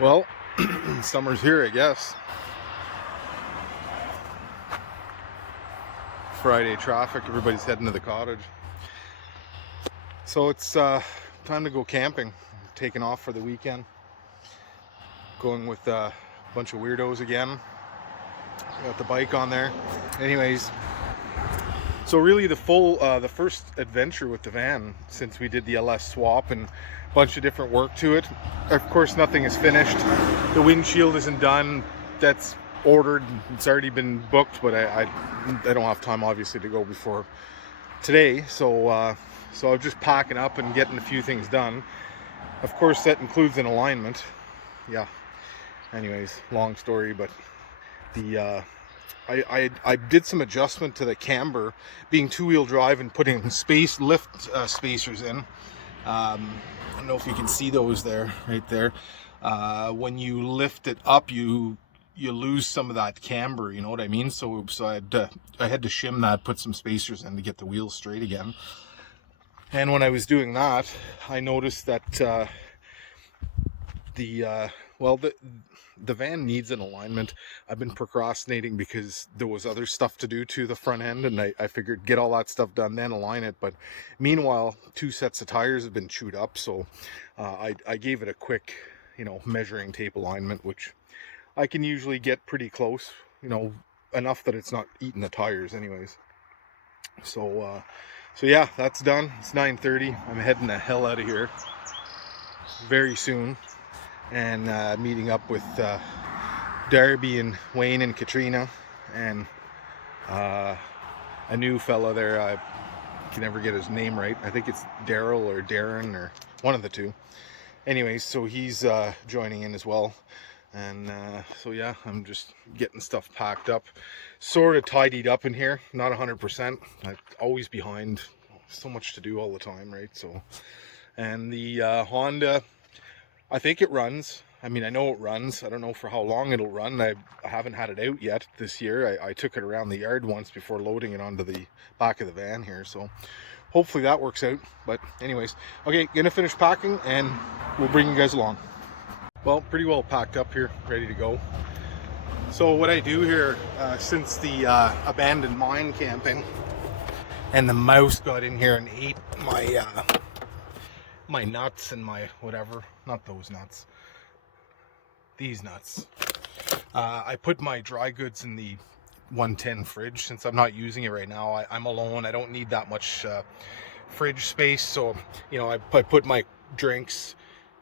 Well, summer's here, I guess. Friday traffic, everybody's heading to the cottage. So it's time to go camping. Taking off for the weekend. Going with a bunch of weirdos again. Got the bike on there. Anyways, so really the first adventure with the van since we did the LS swap and a bunch of different work to it. Of course, nothing is finished. The windshield isn't done. That's ordered. It's already been booked, but I don't have time obviously to go before today. So I'm just packing up and getting a few things done. Of course, that includes an alignment. Yeah. Anyways, long story, but the I did some adjustment to the camber, being two-wheel drive and putting lift spacers in. I don't know if you can see those there, right there. When you lift it up, you lose some of that camber. You know what I mean? So I had to shim that, put some spacers in to get the wheels straight again. And when I was doing that, I noticed that the van needs an alignment. I've been procrastinating because there was other stuff to do to the front end, and I figured get all that stuff done, then align it. But meanwhile, 2 sets of tires have been chewed up, so I gave it a quick, measuring tape alignment, which I can usually get pretty close, enough that it's not eating the tires anyways. So yeah, that's done. It's 9:30. I'm heading the hell out of here very soon. And meeting up with Darby and Wayne and Katrina and a new fella there. I can never get his name right. I think it's Daryl or Darren or one of the two. Anyways, so he's joining in as well. And so yeah, I'm just getting stuff packed up, sort of tidied up in here. Not 100%. I'm always behind. So much to do all the time, right? So, and the Honda, I think it runs. I mean, I know it runs. I don't know for how long it'll run. I haven't had it out yet this year. I took it around the yard once before loading it onto the back of the van here. So hopefully that works out. But anyways, okay, gonna finish packing and we'll bring you guys along. Well, pretty well packed up here, ready to go. So what I do here, since the abandoned mine camping and the mouse got in here and ate my nuts and my whatever, not those nuts, these nuts. I put my dry goods in the 110 fridge since I'm not using it right now. I'm alone. I don't need that much fridge space. So, I put my drinks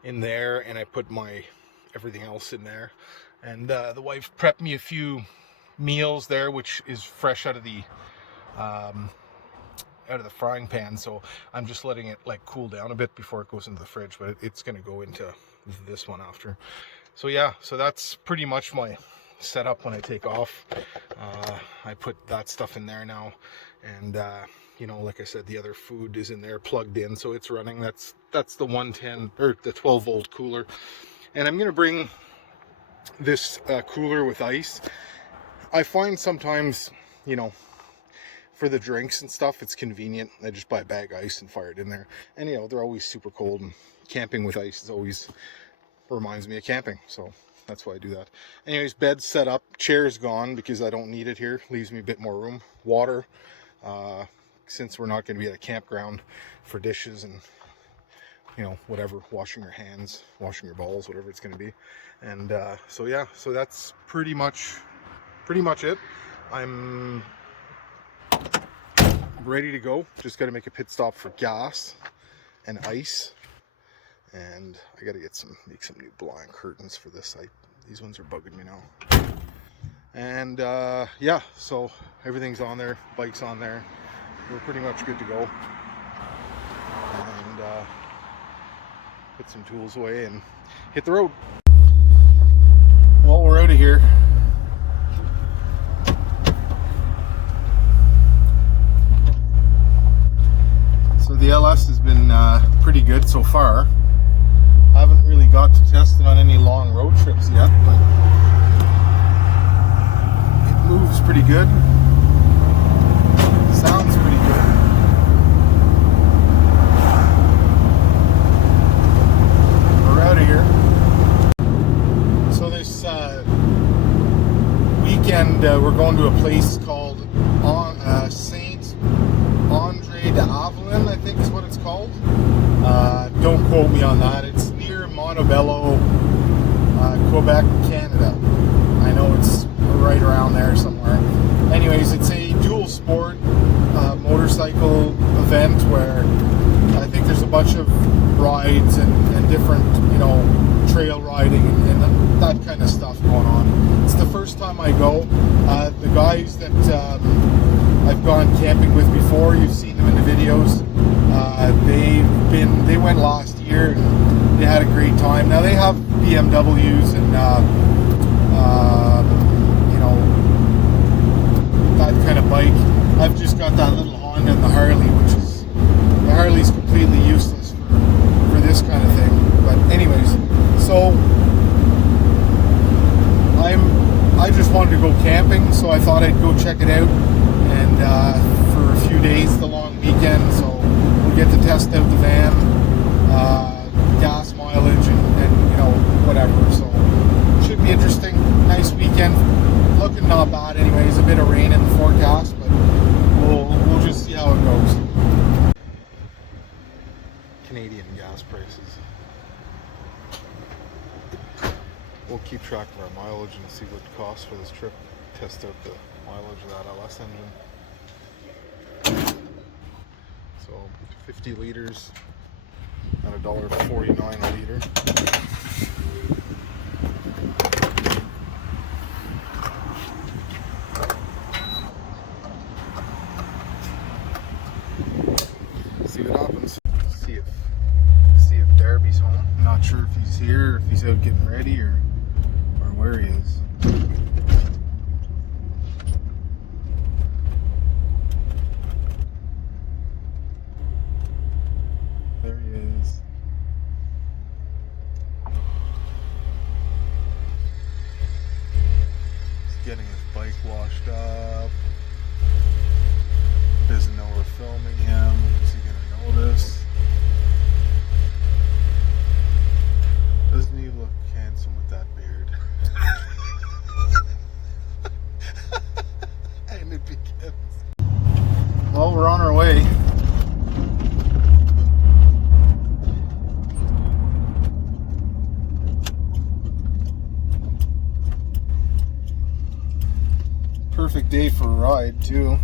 in there and I put my everything else in there. And the wife prepped me a few meals there, which is fresh out of the frying pan, so I'm just letting it cool down a bit before it goes into the fridge, but it's going to go into this one after. So yeah, so that's pretty much my setup when I take off. I put that stuff in there now, and like I said, the other food is in there plugged in, so it's running. That's the 110 or the 12 volt cooler, and I'm going to bring this cooler with ice. I find sometimes, for the drinks and stuff, it's convenient. I just buy a bag of ice and fire it in there. And they're always super cold, and camping with ice is always reminds me of camping. So that's why I do that. Anyways, bed's set up. Chair's gone because I don't need it here. Leaves me a bit more room. Water, since we're not going to be at a campground, for dishes and whatever, washing your hands, washing your balls, whatever it's going to be. And so yeah, so that's pretty much it. I'm ready to go. Just got to make a pit stop for gas and ice, and I got to make some new blind curtains for this. These ones are bugging me now. And yeah, so everything's on there, bike's on there. We're pretty much good to go. And put some tools away and hit the road. Well, we're out of here. So the LS has been pretty good so far. I haven't really got to test it on any long road trips yet, but it moves pretty good. Sounds pretty good. We're out of here. we're going to a place called Saint Andre de Avelin, I think is what it's called. Don't quote me on that. It's near Montebello, Quebec, Canada. I know it's right around there somewhere. Anyways, it's a dual sport motorcycle event where I think there's a bunch of rides and different, trail riding and that kind of stuff going on. It's the first time I go. The guys that I've gone camping with before, you've seen them in the videos. They went last year and they had a great time. Now they have BMWs and that kind of bike. I've just got that little Honda and the Harley, the Harley's completely useless for this kind of thing. But anyways, so I just wanted to go camping, so I thought I'd go check it out, and for a few days, the long weekend, so we'll get to test out the van, gas mileage, and whatever. So should be interesting. Nice weekend. Looking not bad, anyways. A bit of rain in the forecast, but we'll just see how it goes. Canadian gas prices. We'll keep track of our mileage and see what it costs for this trip. Test out the mileage of that LS engine. So 50 liters at $1.49 a liter. See what happens. See if Darby's home. I'm not sure if he's here, or if he's out getting ready, or where he is. There he is. He's getting his bike washed up. Doesn't know we're filming him. Is he gonna notice? Doesn't he look handsome with that beard? And it begins. Well, we're on our way. Perfect day for a ride, too.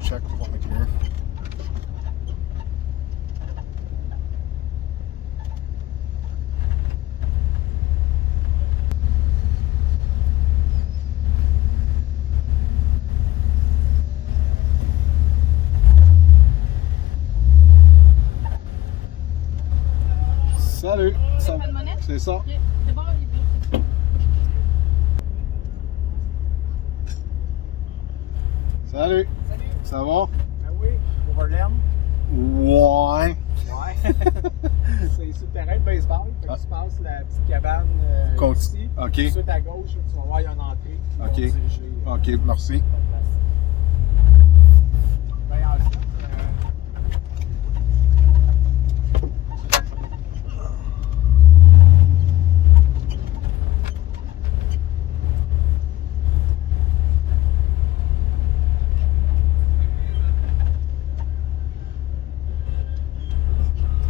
Checkpoint here. Salut, c'est ça. Salut. Ça va? Ah oui, pour Verlaine. Ouais. Ouais. C'est sur le terrain de baseball. Fait que tu passes la petite cabane ici. OK. Ensuite à gauche, tu vas voir, il y a une entrée. OK. OK, merci. Ben, ensuite,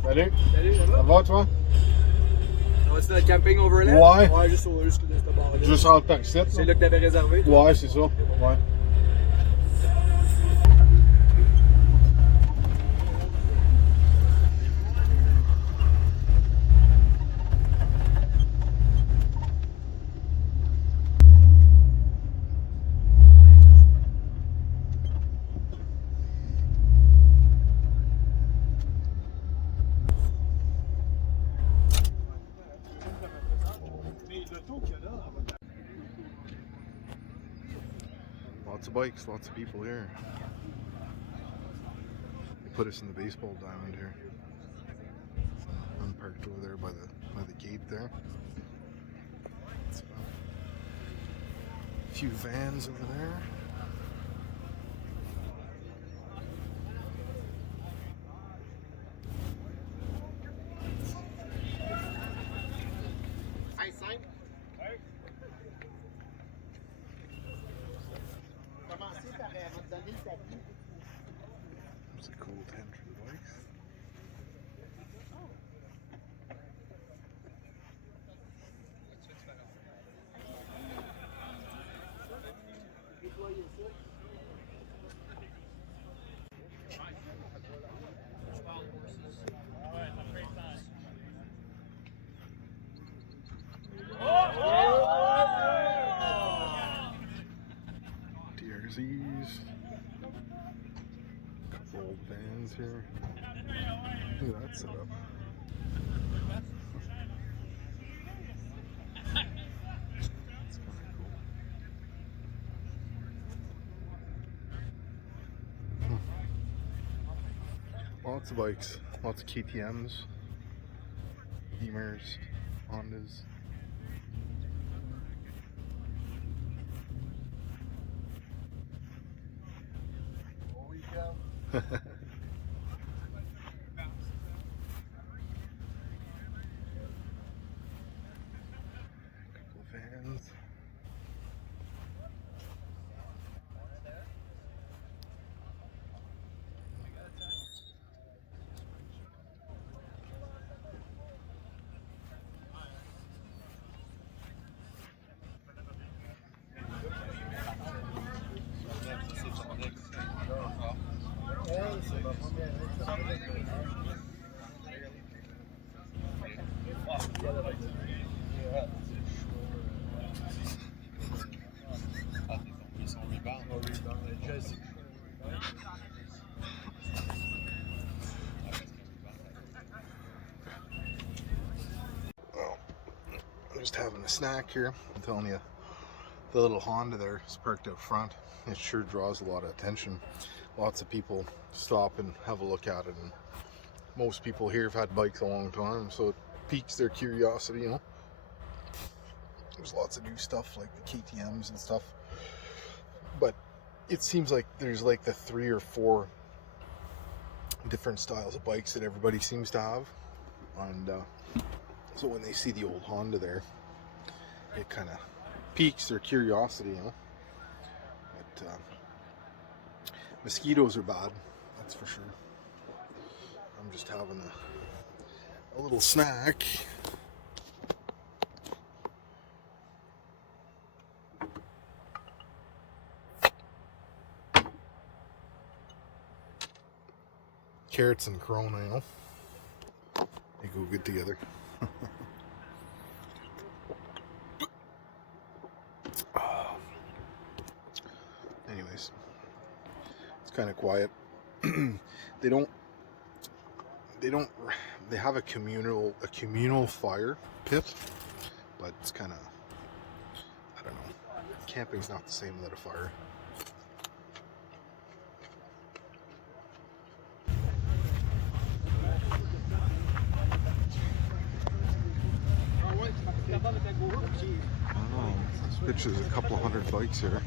Salut. salut, ça va? Ça va, toi? On va-tu dans le camping au Verlaine? Ouais. Ouais, juste de ce bord-là. Juste en par ici. C'est là que t'avais réservé? Toi? Ouais, c'est ça. Ouais. Lots of bikes, lots of people here. They put us in the baseball diamond here. I'm parked over there by the gate there. A few vans over there. Hi, Simon. Commencez par me donner le tapis. There's a cool 10-tree bikes. DRZs. Couple old vans here. Look at that setup. That's kind of cool. Lots of bikes, lots of KTMs, Beamers, Hondas. Couple vans. Well, I'm just having a snack here. I'm telling you, the little Honda there is parked out front. It sure draws a lot of attention. Lots of people stop and have a look at it, and most people here have had bikes a long time, so it piques their curiosity, you know. There's lots of new stuff like the KTMs and stuff, but it seems like there's like the 3 or 4 different styles of bikes that everybody seems to have, and so when they see the old Honda there, it kind of piques their curiosity, you know. But mosquitoes are bad, that's for sure. I'm just having a little snack. Carrots and Corona, you know. They go good together. Anyways, it's kind of quiet. They have a communal fire pit, but it's kind of, I don't know. Camping's not the same without a fire. Oh, this picture's a couple of 100 bikes here.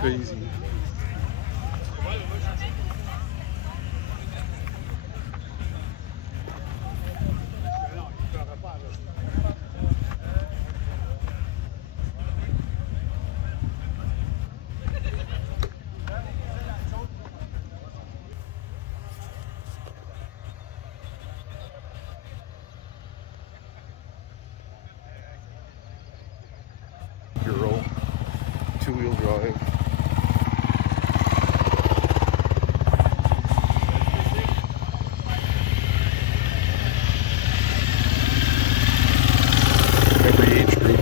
Crazy. Euro, 2-wheel drive. Every age group.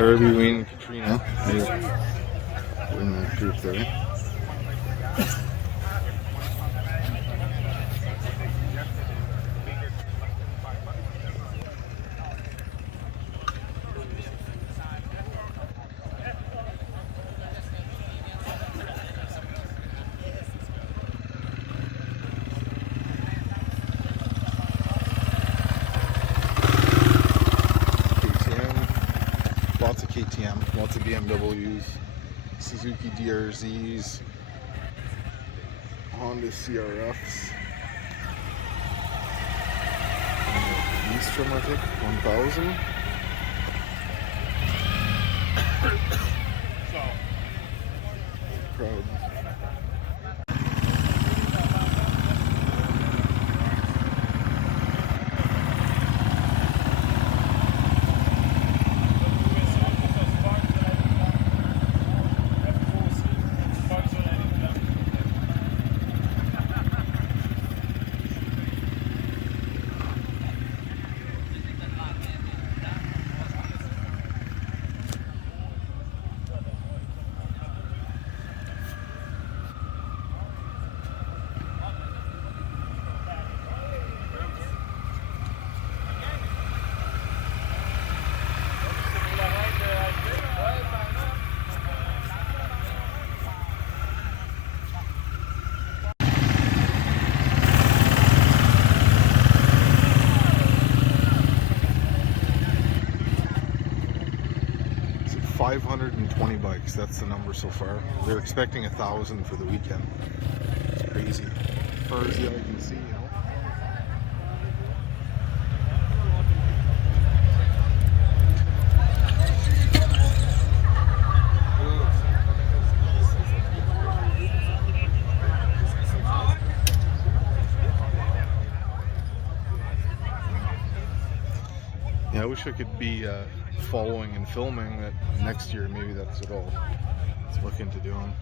Herbie, Wayne, and Katrina. They're in that group there. KTM, lots of KTM, lots of BMWs, Suzuki DRZs, Honda CRFs, Eastrom, I think, 1000. Crowd. So 520 bikes, that's the number so far. They're expecting 1,000 for the weekend. It's crazy. As far as the eye can see, you know. Yeah, I wish I could be following and filming that next year. Maybe that's what I'll look into doing.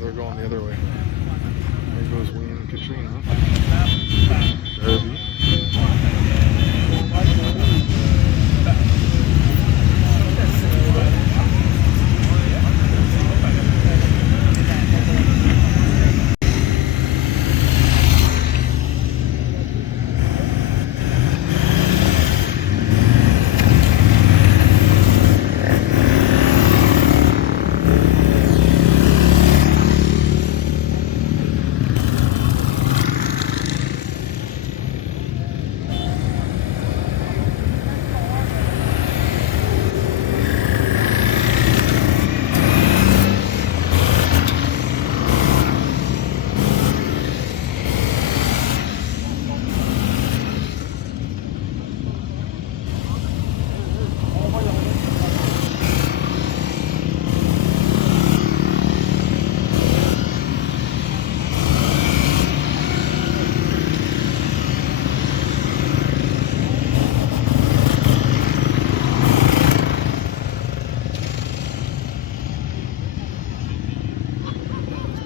they're going the other way. There goes Wayne and Katrina. Derby.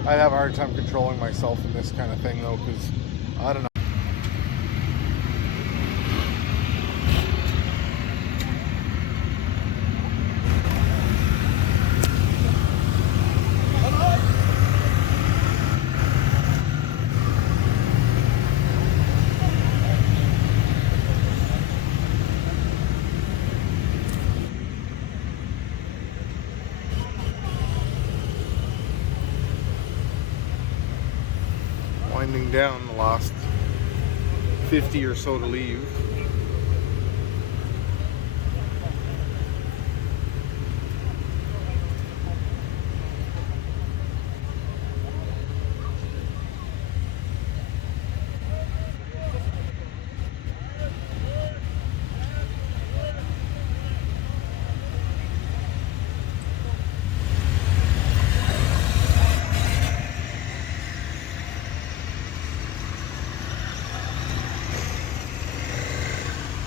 I have a hard time controlling myself in this kind of thing though, because I don't know. Winding down the last 50 or so to leave.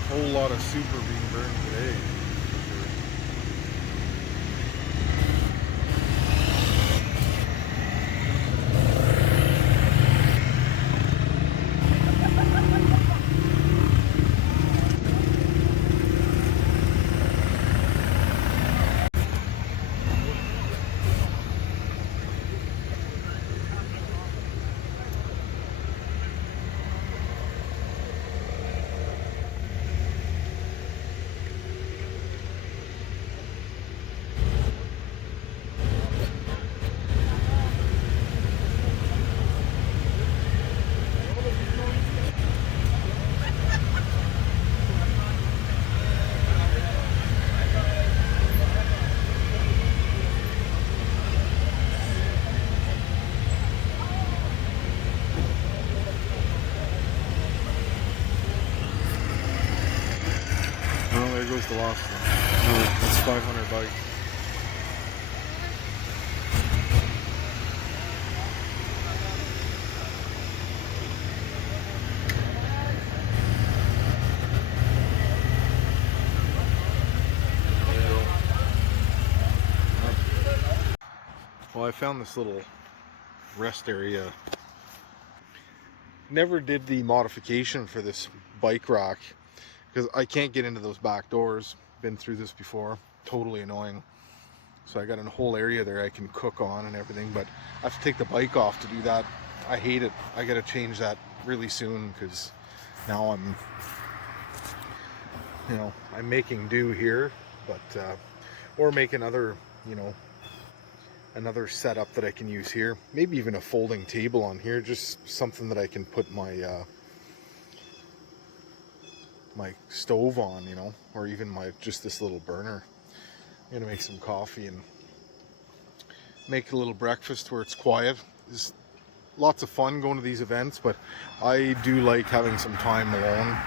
Whole lot of super being burned today. Well, there goes the last one. No, that's 500 bikes. Well, I found this little rest area. Never did the modification for this bike rack because I can't get into those back doors. Been through this before. Totally annoying. So I got a whole area there I can cook on and everything, but I have to take the bike off to do that. I hate it. I got to change that really soon because now I'm making do here, but or make another, another setup that I can use here. Maybe even a folding table on here, just something that I can put my my stove on, or even just this little burner. I'm gonna make some coffee and make a little breakfast where it's quiet. There's lots of fun going to these events, but I do like having some time alone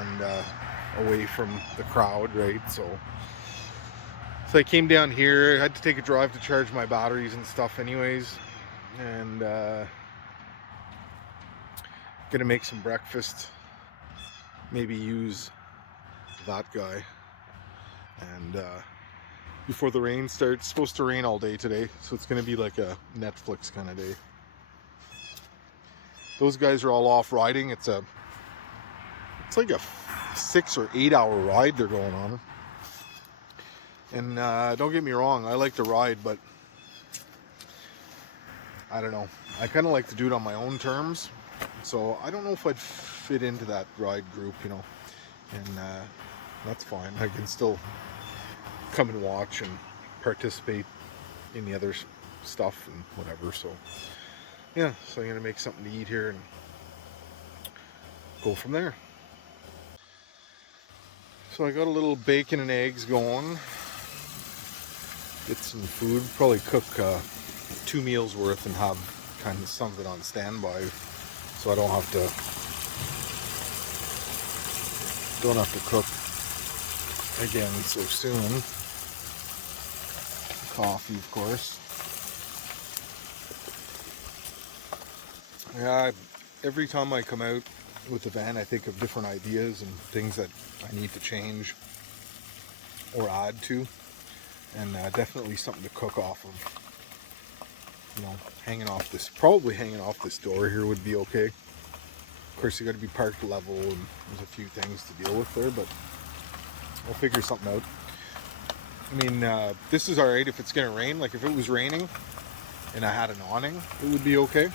and away from the crowd, right? So I came down here. I had to take a drive to charge my batteries and stuff anyways, and gonna make some breakfast, maybe use that guy, and before the rain starts. It's supposed to rain all day today, so it's going to be like a Netflix kind of day. Those guys are all off riding. It's like a 6 or 8 hour ride they're going on. And don't get me wrong, I like to ride, but I don't know. I kind of like to do it on my own terms. So I don't know if I'd fit into that ride group, you know. And that's fine. I can still come and watch and participate in the other stuff and whatever. So yeah, so I'm gonna make something to eat here and go from there. So I got a little bacon and eggs going. Get some food, probably cook 2 meals worth and have kind of something on standby, so I don't have to cook again so soon. Coffee, of course. Yeah, every time I come out with the van, I think of different ideas and things that I need to change or add to, and definitely something to cook off of. You know, probably hanging off this door here would be okay. Of course, you got to be parked level, and there's a few things to deal with there, but I'll figure something out. I mean, this is alright if it's gonna rain. Like if it was raining and I had an awning, it would be okay.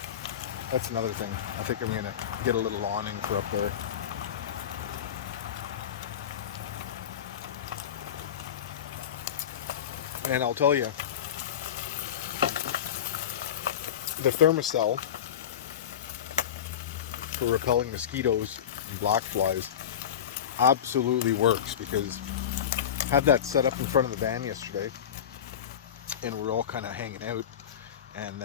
That's another thing. I think I'm gonna get a little awning for up there. And I'll tell you, the thermocell for repelling mosquitoes and black flies absolutely works, because I had that set up in front of the van yesterday and we're all kind of hanging out, and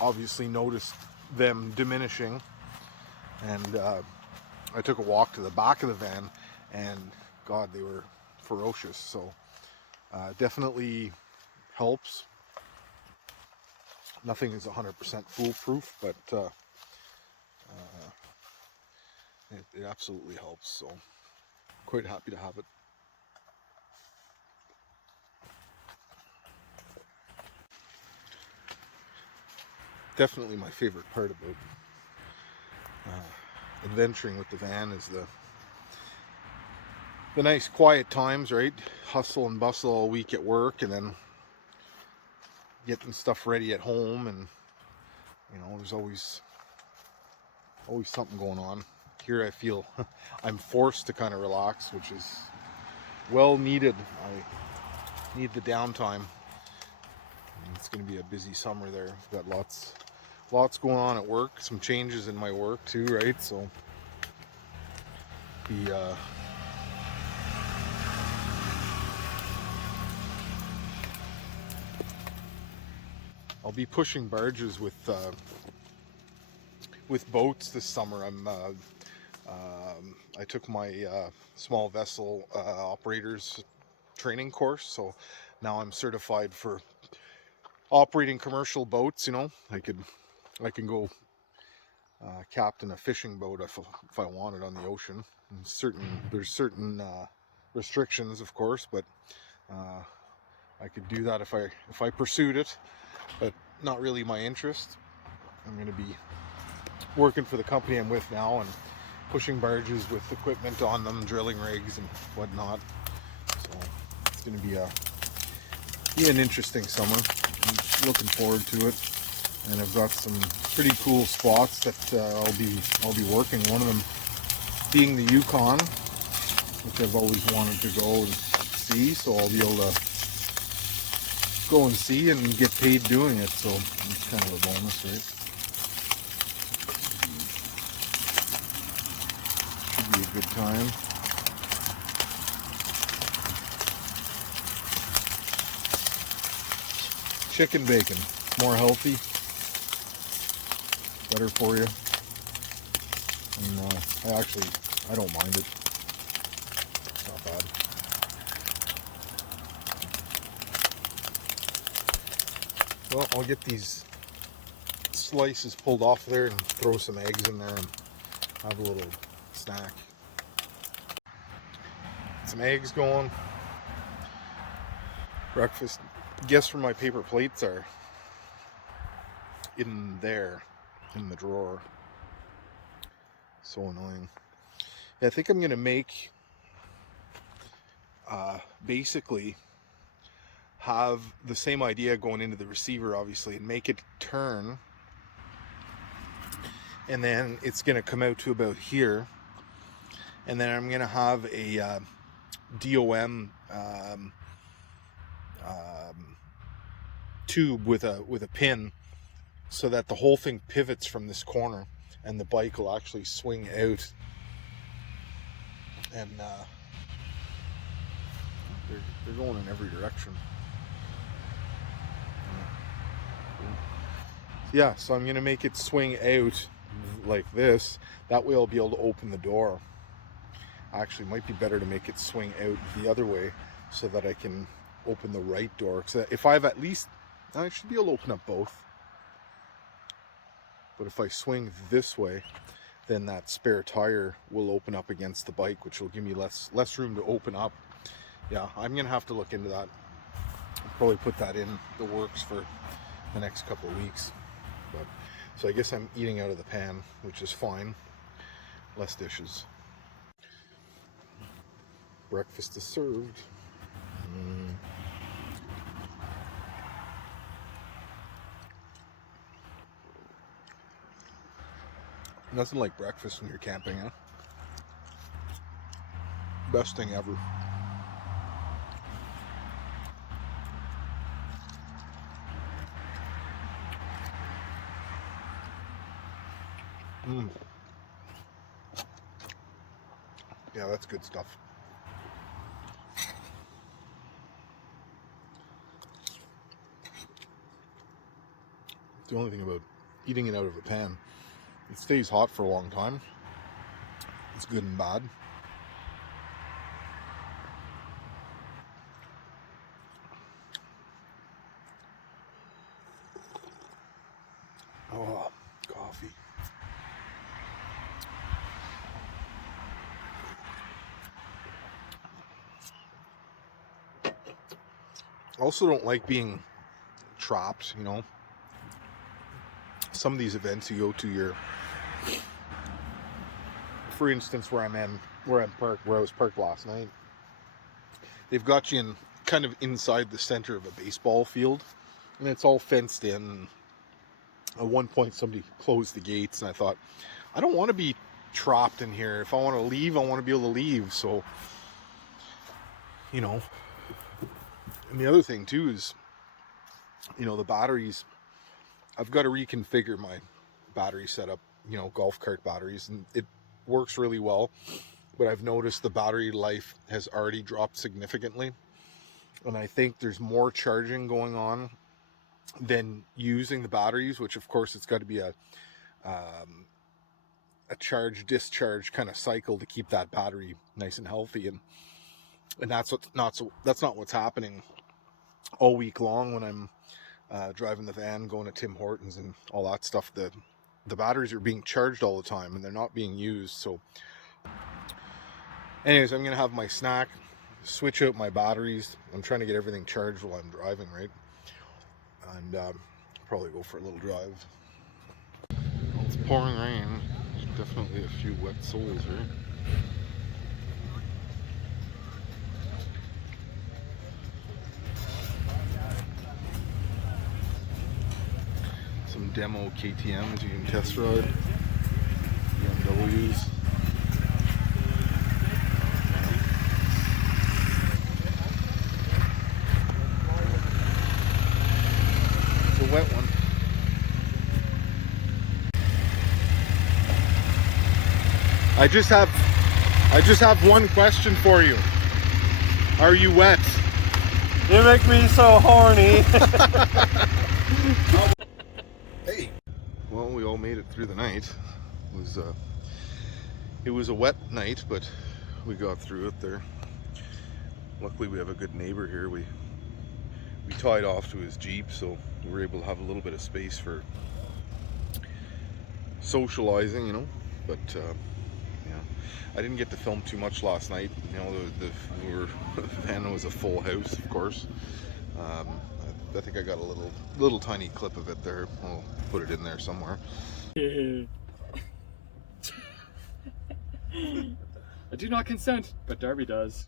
obviously noticed them diminishing, and I took a walk to the back of the van and God, they were ferocious. So definitely helps. Nothing is 100% foolproof, but it absolutely helps. So quite happy to have it. Definitely my favorite part about adventuring with the van is the nice quiet times, right? Hustle and bustle all week at work, and then getting stuff ready at home, and you know, there's always something going on. Here I feel I'm forced to kind of relax, which is well needed. I need the downtime. It's going to be a busy summer there. I've got lots going on at work, some changes in my work too, right? So I'll be pushing barges with boats this summer. I took my small vessel operators training course, so now I'm certified for operating commercial boats. You know, I can go captain a fishing boat if I wanted on the ocean. And there's certain restrictions, of course, but I could do that if I pursued it, but not really my interest. I'm going to be working for the company I'm with now and pushing barges with equipment on them, drilling rigs and whatnot. So it's going to be an interesting summer. I'm looking forward to it, and I've got some pretty cool spots that I'll be working. One of them being the Yukon, which I've always wanted to go and see, so I'll be able to go and see and get paid doing it. So it's kind of a bonus, right? Should be a good time. Chicken bacon, more healthy, better for you, and I don't mind it. It's not bad. Well, I'll get these slices pulled off there and throw some eggs in there and have a little snack. Some eggs going. Breakfast. Guess where my paper plates are? In there, in the drawer. So annoying. Yeah, I think I'm gonna make basically have the same idea going into the receiver, obviously, and make it turn, and then it's gonna come out to about here, and then I'm gonna have a DOM tube with a pin, so that the whole thing pivots from this corner, and the bike will actually swing out. And they're going in every direction. Yeah, so I'm gonna make it swing out like this. That way I'll be able to open the door. Actually, it might be better to make it swing out the other way so that I can open the right door. Because if I have at least, I should be able to open up both. But if I swing this way, then that spare tire will open up against the bike, which will give me less room to open up. Yeah, I'm gonna have to look into that. I'll probably put that in the works for the next couple of weeks. But so I guess I'm eating out of the pan, which is fine. Less dishes. Breakfast is served. Nothing like breakfast when you're camping, huh? Best thing ever. Yeah, that's good stuff. The only thing about eating it out of a pan, it stays hot for a long time. It's good and bad. Oh, coffee. I also don't like being trapped, you know. Some of these events you go to, for instance, where I was parked last night, they've got you in kind of inside the center of a baseball field, and it's all fenced in. At one point somebody closed the gates, and I thought, I don't want to be trapped in here. If I want to leave, I want to be able to leave. So, you know. And the other thing too is, you know, the batteries, I've got to reconfigure my battery setup, you know, golf cart batteries, and it works really well, but I've noticed the battery life has already dropped significantly, and I think there's more charging going on than using the batteries, which of course it's got to be a charge discharge kind of cycle to keep that battery nice and healthy, and that's not what's happening all week long when I'm driving the van, going to Tim Hortons and all that stuff. The batteries are being charged all the time and they're not being used. So anyways, I'm gonna have my snack, switch out my batteries. I'm trying to get everything charged while I'm driving, right? And probably go for a little drive. Well, it's pouring rain. There's definitely a few wet soles here. Some demo KTMs you can test ride. BMWs. It's a wet one. I just have one question for you. Are you wet? You make me so horny. Hey. Well, we all made it through the night. It was a wet night, but we got through it there. Luckily, we have a good neighbor here. We tied off to his Jeep, so we were able to have a little bit of space for socializing, you know. But yeah, I didn't get to film too much last night. You know, the van was a full house, of course. Um, I think I got a little tiny clip of it there. I'll put it in there somewhere. I do not consent, but Darby does.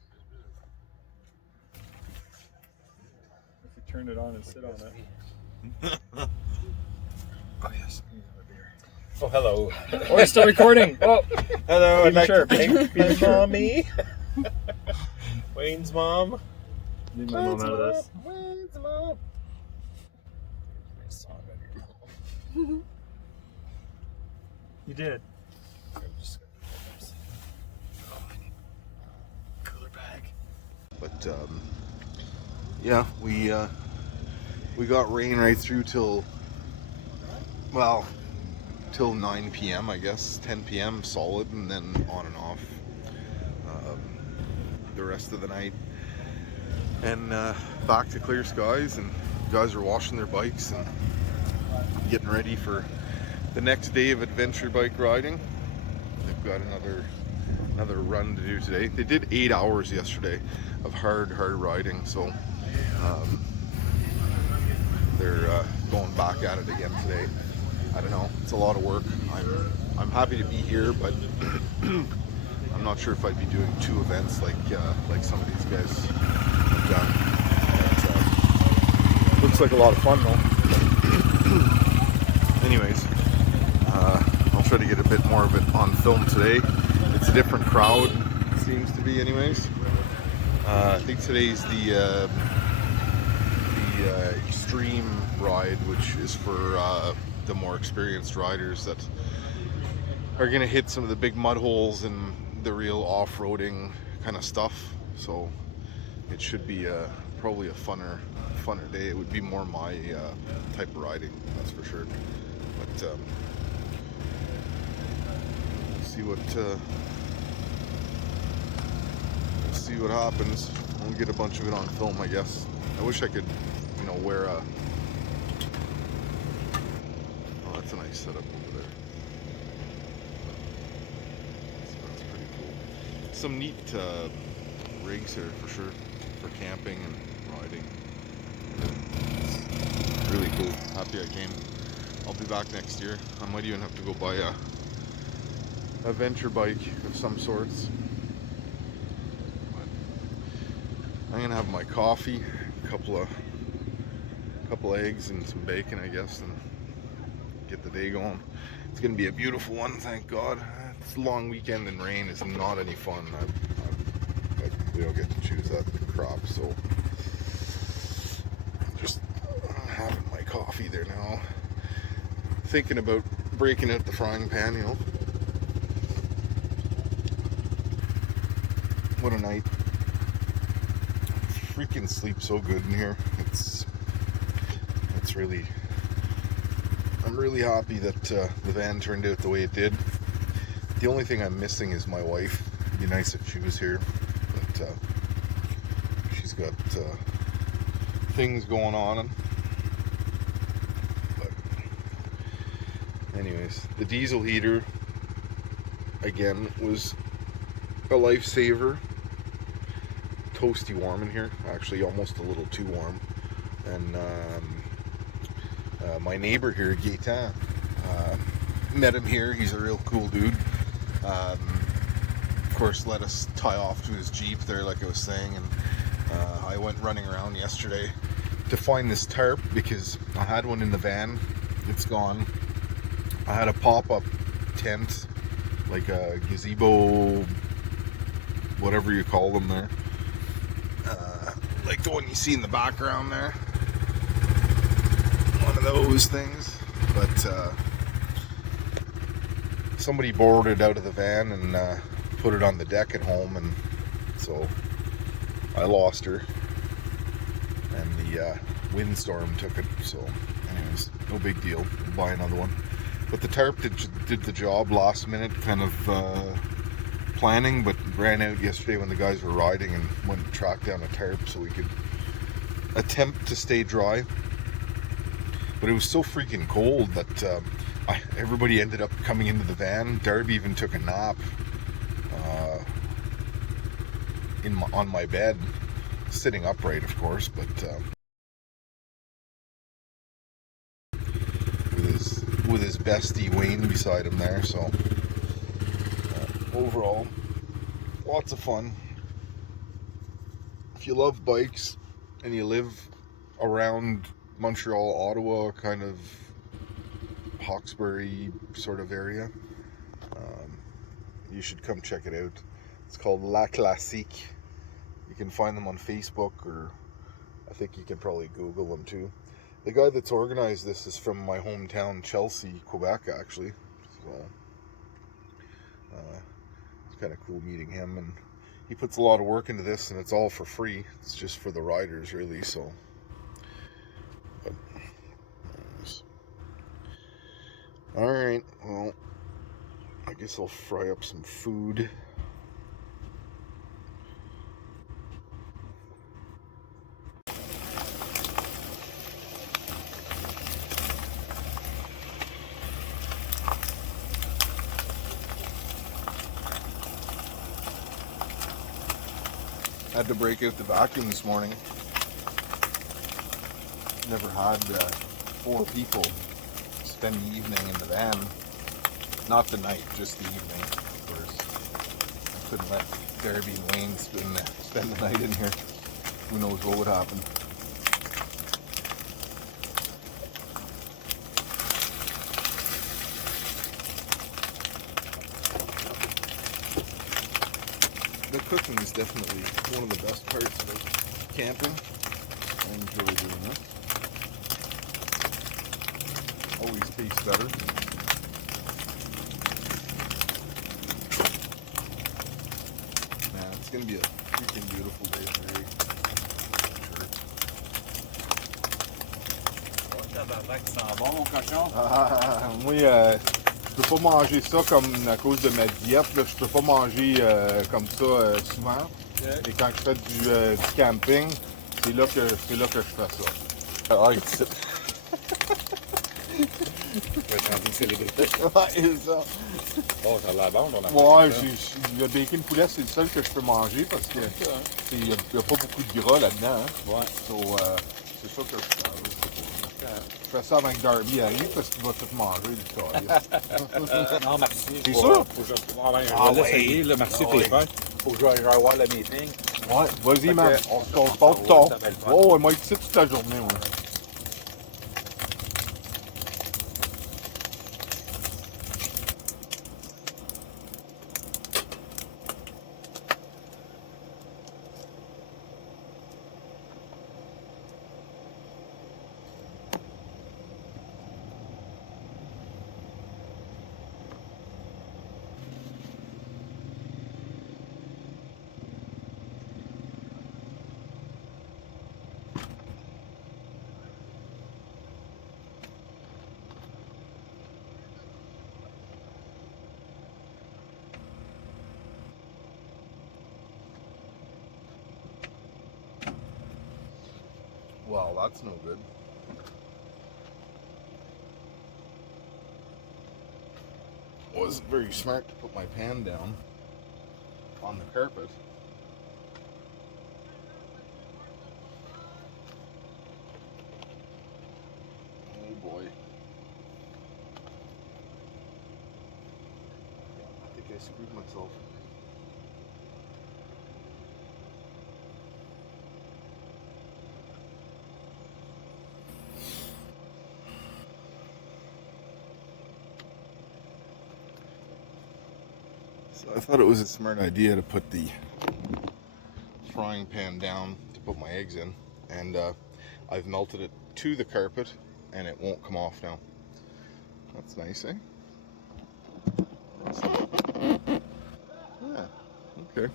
If we turn it on and sit on it. Oh yes. Oh, hello. Oh, we're still recording. Oh, Hello, I'd like sure. to thank Be my sure. mommy. Wayne's mom. Leave my mom out of this. Wayne's mom. Nice song right here. You did. Cooler bag. But yeah, we got rain right through till 9 p.m. I guess, 10 p.m. solid, and then on and off the rest of the night. And back to clear skies, and guys are washing their bikes and getting ready for the next day of adventure bike riding. They've got another run to do today. They did 8 hours yesterday of hard riding, so they're going back at it again today. I don't know, it's a lot of work. I'm happy to be here, but I'm not sure if I'd be doing 2 events like some of these guys have done. But, looks like a lot of fun though. Anyways, I'll try to get a bit more of it on film today. It's a different crowd, it seems to be, anyways. I think today's the extreme ride, which is for the more experienced riders that are going to hit some of the big mud holes and the real off-roading kind of stuff. So it should be probably a funner day. It would be more my type of riding, that's for sure. But see what happens. We'll get a bunch of it on film, I guess. I wish I could, wear a... Oh, that's a nice setup over there. So that's pretty cool. Some neat rigs here for sure, for camping and riding. It's really cool. Happy I came. I'll be back next year. I might even have to go buy a venture bike of some sorts. But I'm gonna have my coffee, a couple of eggs and some bacon, I guess, and get the day going. It's gonna be a beautiful one, thank God. It's a long weekend and rain is not any fun. But we don't get to choose that crop, so just having my coffee there now. Thinking about breaking out the frying pan, What a night. Freaking sleep so good in here. I'm really happy that the van turned out the way it did. The only thing I'm missing is my wife. It'd be nice if she was here, but she's got things going on. But anyways, the diesel heater again was a lifesaver. Toasty warm in here, actually almost a little too warm. And my neighbor here, Gaetan, met him here. He's a real cool dude. Of course, let us tie off to his Jeep there, like I was saying, and I went running around yesterday to find this tarp because I had one in the van. It's gone. I had a pop-up tent, like a gazebo, whatever you call them there, like the one you see in the background there. One of those things, but somebody borrowed it out of the van and put it on the deck at home, and so I lost her, and the windstorm took it. So anyways, no big deal, we'll buy another one. But the tarp did the job last minute kind of planning, but ran out yesterday when the guys were riding and went and tracked down a tarp so we could attempt to stay dry. But it was so freaking cold that everybody ended up coming into the van. Darby even took a nap on my bed, sitting upright, of course, but with his bestie Wayne beside him there. So overall, lots of fun. If you love bikes and you live around Montreal, Ottawa, kind of Hawkesbury sort of area, you should come check it out. It's called Classique. You can find them on Facebook, or I think you can probably Google them too. The guy that's organized this is from my hometown, Chelsea, Quebec, actually. So it's kind of cool meeting him, and he puts a lot of work into this, and it's all for free. It's just for the riders, really. So, but, all right. Well, I guess I'll fry up some food. Had to break out the vacuum this morning. Never had 4 people spend the evening in the van. Not the night, just the evening, of course. I couldn't let Derby and Wayne spend the night in here. Who knows what would happen. The cooking is definitely one of the best parts of camping. I enjoy doing this. Always tastes better. Man, it's gonna be a freaking beautiful day today. Moi, je peux pas manger ça comme à cause de ma diète. Là. Je peux pas manger comme ça souvent. Et quand je fais du camping, c'est là que je fais ça. Ah, ici. Tu vas être rendu une célébrité. Ouais, c'est ça. Oh, ça a l'air bon, ton Ouais, le bacon poulet, c'est le seul que je peux manger parce que il n'y a pas beaucoup de gras là-dedans. Hein. Ouais. So, c'est ça que je fais. Je fais ça avec Darby arrive parce qu'il va tout manger du calice. Non, merci. C'est sûr? Faut que je vais l'essayer, là. Merci, t'es fin. Faut que j'aille voir le meeting. Ouais, vas-y, man. On se passe ouais, tard. ça va être fun. Oh, ouais, moi, ici toute la journée, ouais. Well, that's no good. Wasn't very smart to put my pan down on the carpet. Oh boy. I think I screwed myself. So I thought it was a smart idea to put the frying pan down to put my eggs in, and I've melted it to the carpet and it won't come off now. That's nice, eh? Yeah, okay.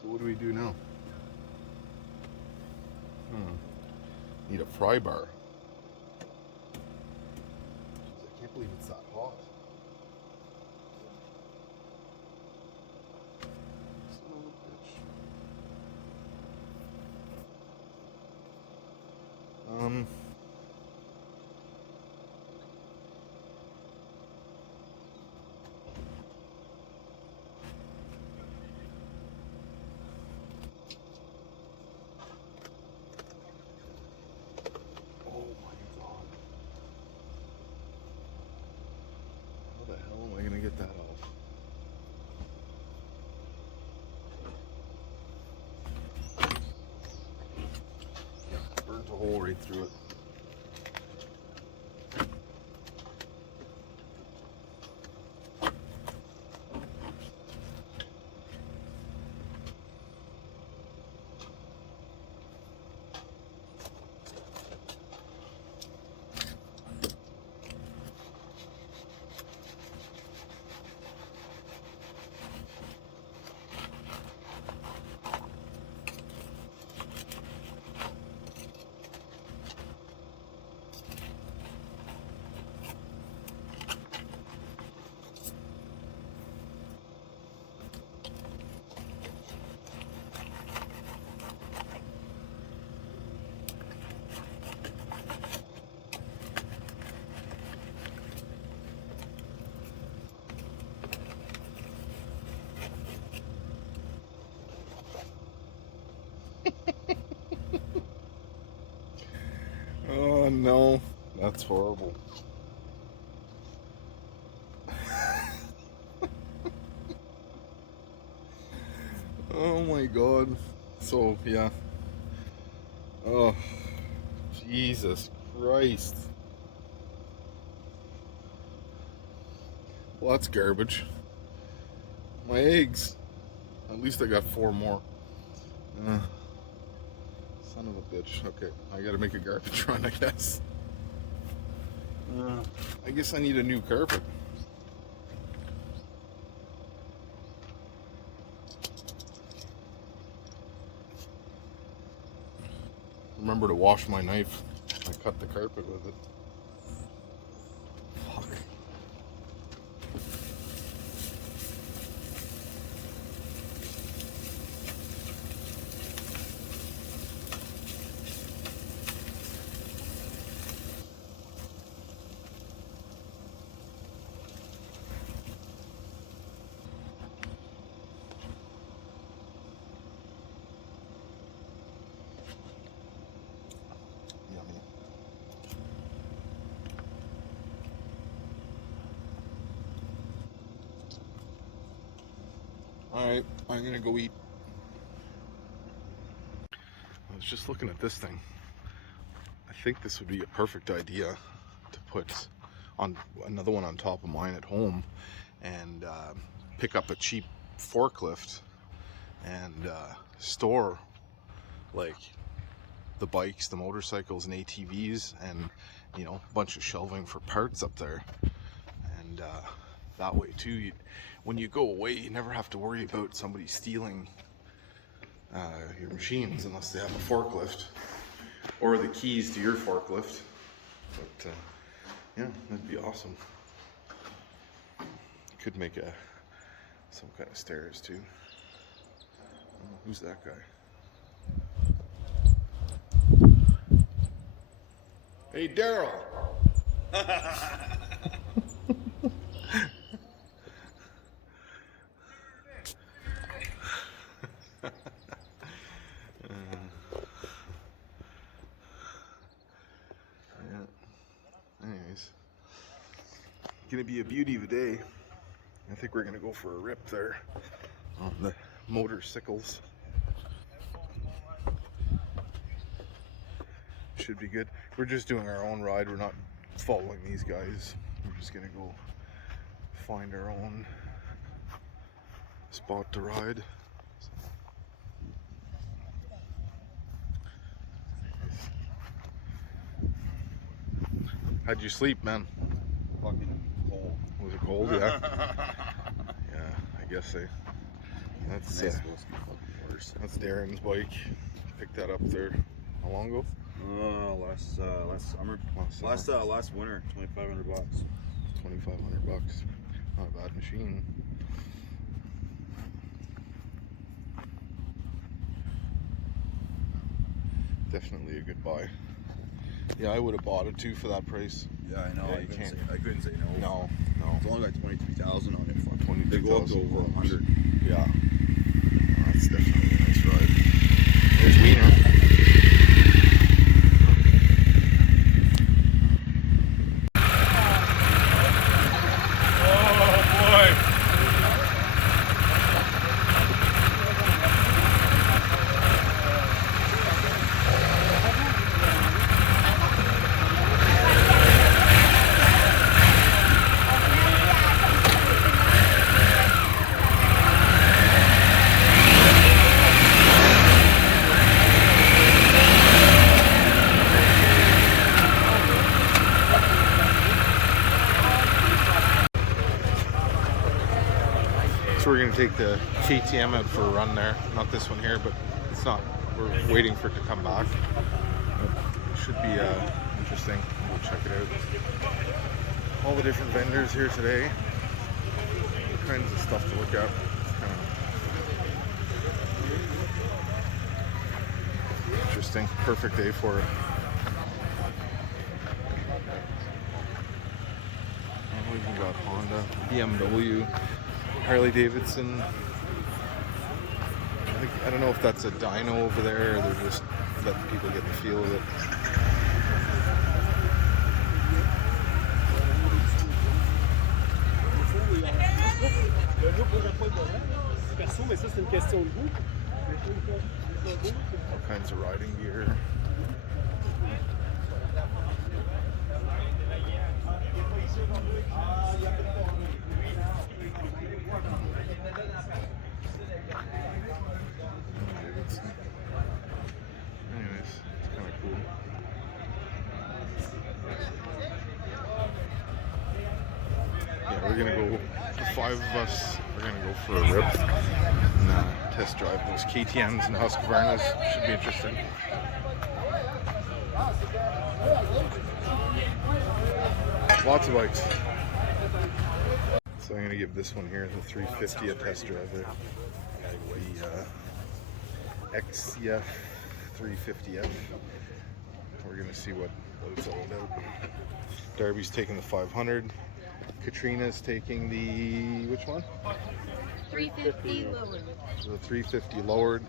So what do we do now? Need a fry bar. Jeez, I can't believe it's that hot. Son of a bitch. Oh my god. through it. Oh no, that's horrible. Oh my god. So, yeah. Oh, Jesus Christ. Well, that's garbage. My eggs. At least I got 4 more. Son of a bitch. Okay, I gotta make a garbage run, I guess. I guess I need a new carpet. Remember to wash my knife. I cut the carpet with it. Fuck. Yummy. Alright, I'm gonna go eat. I was just looking at this thing. I think this would be a perfect idea to put on another one on top of mine at home and pick up a cheap forklift and store like the bikes, the motorcycles and ATVs, and you know, a bunch of shelving for parts up there. And that way too, when you go away, you never have to worry about somebody stealing your machines unless they have a forklift or the keys to your forklift. But yeah, that'd be awesome. Could make some kind of stairs too. Oh, who's that guy? Hey, Daryl. Anyways, gonna be a beauty of a day. I think we're gonna go for a rip there on the motorcycles. Should be good. We're just doing our own ride. We're not following these guys. We're just gonna go find our own spot to ride. How'd you sleep, man? Fucking cold. Was it cold? Yeah. Yeah, I guess so. That's Nice, supposed to be fucking worse. that's Darren's bike. Picked that up there. How long ago? Last summer. Last winter. $2,500. $2,500. Not a bad machine. Definitely a good buy. Yeah, I would have bought it too for that price. Yeah, I know. Yeah, I you couldn't can't. I couldn't say no. No, no. It's only got 23,000 on it. Fuck. They go up to 22,000 over 100. Yeah. Oh, that's definitely a nice ride. There's Wiener. So we're gonna take the KTM out for a run there. Not this one here, but it's not. We're waiting for it to come back. It should be interesting. We'll check it out. All the different vendors here today. All kinds of stuff to look at. Interesting. Perfect day for it. We even got Honda, BMW, Harley Davidson. I don't know if that's a dyno over there or they're just letting people get the feel of it. All kinds of riding gear. Anyways, it's kind of cool. Yeah, we're gonna go, the 5 of us, we're gonna go for a rip and test drive those KTMs and Husqvarnas. Should be interesting. Lots of bikes. So I'm gonna give this one here, the 350, a test drive there. The XCF 350F. We're gonna see what it's all about. Darby's taking the 500. Katrina's taking the, which one? 350 lowered. So the 350 lowered.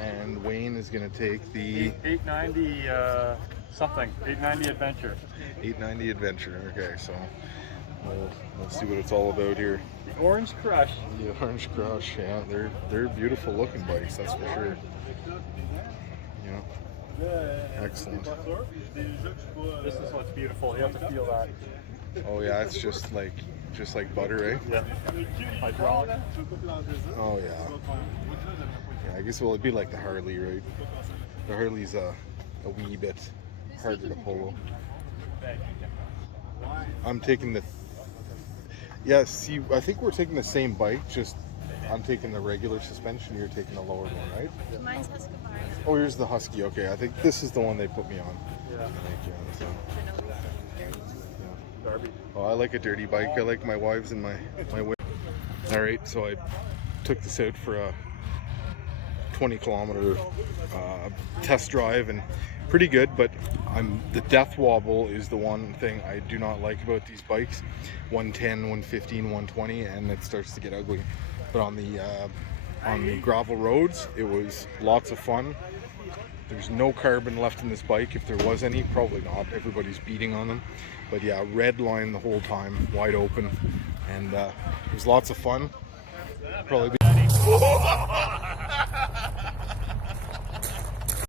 And Wayne is gonna take the 890 something. 890 Adventure. 890 Adventure. Okay, so we'll see what it's all about here. The Orange Crush. The Orange Crush, yeah, they're beautiful looking bikes, that's for sure. Yeah, excellent. This is what's beautiful. You have to feel that. Oh yeah, it's just like butter, eh? Yeah. Hydraulic. Oh yeah. Yeah, I guess it'd be like the Harley, right? The Harley's a wee bit harder to pull. I'm taking the. Yeah, see, I think we're taking the same bike. Just I'm taking the regular suspension. You're taking the lowered one, right? Mine's Husqvarna. Oh, here's the Husky. Okay, I think this is the one they put me on. Yeah. Thank you. So, Darby. oh, I like a dirty bike. I like my wives and my way. All right, so I took this out for a 20-kilometer test drive, and pretty good. But the death wobble is the one thing I do not like about these bikes. 110, 115, 120, and it starts to get ugly. But on the gravel roads, it was lots of fun. There's no carbon left in this bike. If there was any, probably not. Everybody's beating on them. But yeah, red line the whole time, wide open, and it was lots of fun. Probably.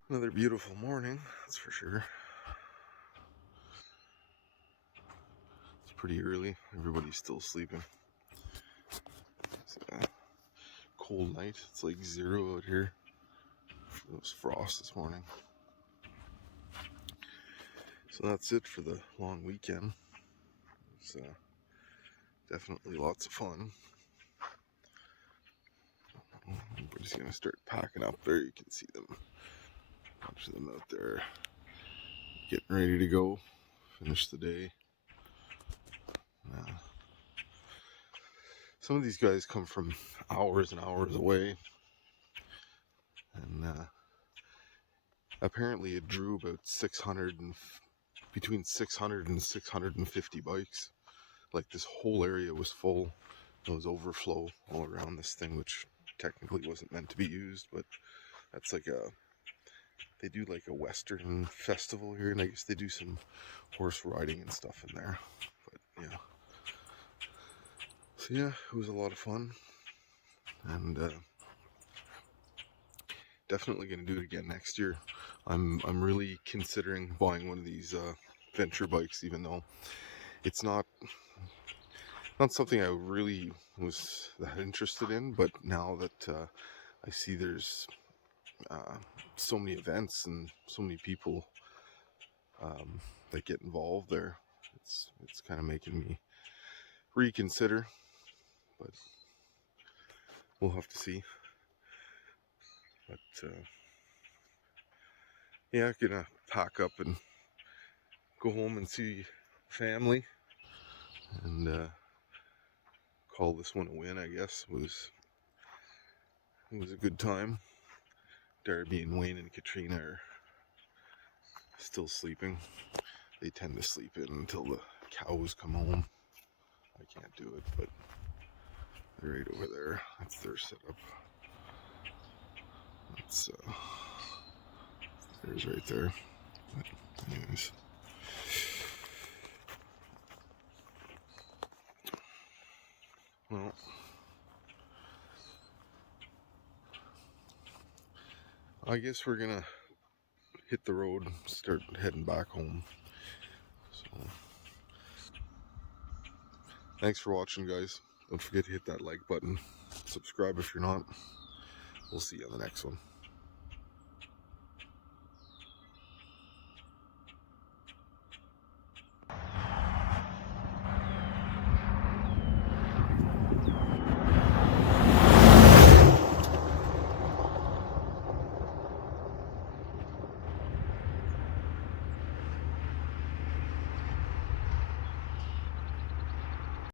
Another beautiful morning, that's for sure. It's pretty early. Everybody's still sleeping. It's a cold night. It's like 0 out here. It was frost this morning. So that's it for the long weekend. It's definitely lots of fun. Everybody's gonna start packing up there. You can see them. A bunch of them out there getting ready to go. Finish the day. Some of these guys come from hours and hours away. And apparently it drew about between 600 and 650 bikes. Like this whole area was full. There was overflow all around this thing, which technically wasn't meant to be used, but that's like they do like a Western festival here, and I guess they do some horse riding and stuff in there. But yeah. So yeah, it was a lot of fun. And definitely gonna do it again next year. I'm really considering buying one of these venture bikes, even though it's not something I really was that interested in. But now that I see there's so many events and so many people that get involved there, it's kind of making me reconsider. But we'll have to see. But yeah, gonna pack up and go home and see family, and call this one a win. I guess it was a good time. Darby and Wayne and Katrina are still sleeping. They tend to sleep in until the cows come home. I can't do it, but they're right over there. That's their setup. That's there's right there. But anyways. Well, I guess we're gonna hit the road, start heading back home. So, thanks for watching, guys. Don't forget to hit that like button. Subscribe if you're not. We'll see you on the next one.